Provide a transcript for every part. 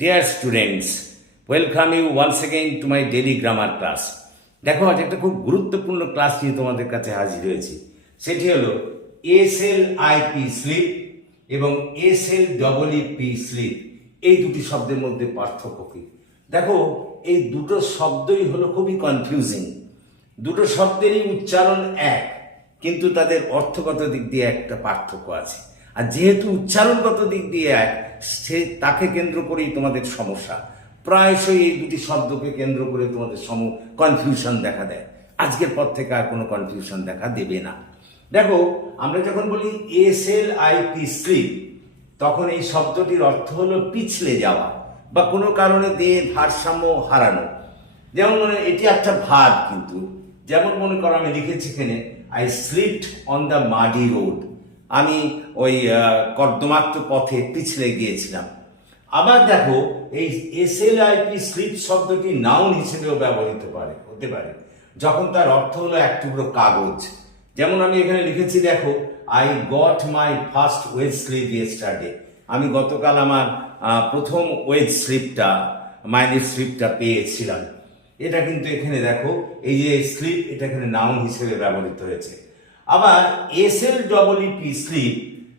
Dear students, welcome you once again to my daily grammar class. দেখো আজ একটা খুব গুরুত্বপূর্ণ ক্লাস নিয়ে তোমাদের কাছে হাজির হয়েছি। সেটি হলো SLIP স্লিপ এবং SLEEP স্লিপ। এই দুটি শব্দের মধ্যে পার্থক্য কি? দেখো এই দুটো শব্দই হলো খুবই কনফিউজিং। দুটো শব্দেরই উচ্চারণ এক, কিন্তু তাদের অর্থগত দিক দিয়ে একটা পার্থক্য আছে। আর যেহেতু উচ্চারণগত দিক দিয়ে এক, সে তাকে কেন্দ্র করেই তোমাদের সমস্যা। প্রায়শই এই দুটি শব্দকে কেন্দ্র করে তোমাদের কনফিউশন দেখা দেয়। আজকের পর থেকে আর কোনো কনফিউশন দেখা দেবে না। দেখো আমরা যখন বলি SLIP স্লিপ, তখন এই শব্দটির অর্থ হলো পিছলে যাওয়া বা কোনো কারণে দেহে ভারসাম্য হারানো। যেমন এটি একটা ভাব, কিন্তু যেমন মনে করো আমি লিখেছি এখানে I slipped on the muddy road, আমি ওই কর্দমাক্ত পথে পিছলে গিয়েছিলাম। আবার দেখো এই SLIP স্লিপ শব্দটি নাউন হিসেবেও ব্যবহৃত হতে পারে যখন তার অর্থ হলো এক টুকরো কাগজ। যেমন আমি এখানে লিখেছি, দেখো I got my first wage slip yesterday, আমি গতকাল আমার প্রথম ওয়েজ স্লিপটা মাইনের স্লিপটা পেয়েছিলাম। এটা কিন্তু এখানে দেখো এই যে স্লিপ, এটা এখানে নাউন হিসেবে ব্যবহৃত হয়েছে। আবার SLEEP স্লিপ,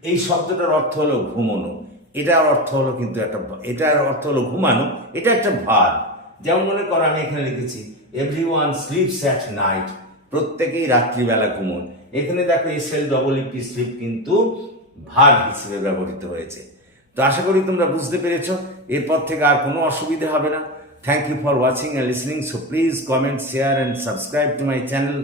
এই শব্দটার অর্থ হলো ঘুমানো। এটার অর্থ হলো কিন্তু এটার অর্থ হলো ঘুমানো, এটা একটা ভার্ব। যেমন মনে করো আমি এখানে লিখেছি এভরিওয়ান স্লিপস অ্যাট নাইট, প্রত্যেকেই রাত্রিবেলা ঘুমোন। এখানে দেখো SLEEP স্লিপ কিন্তু ভার্ব হিসেবে ব্যবহৃত হয়েছে। তো আশা করি তোমরা বুঝতে পেরেছ, এরপর থেকে আর কোনো অসুবিধা হবে না। Thank you for watching and listening. So please comment, share and subscribe to my channel.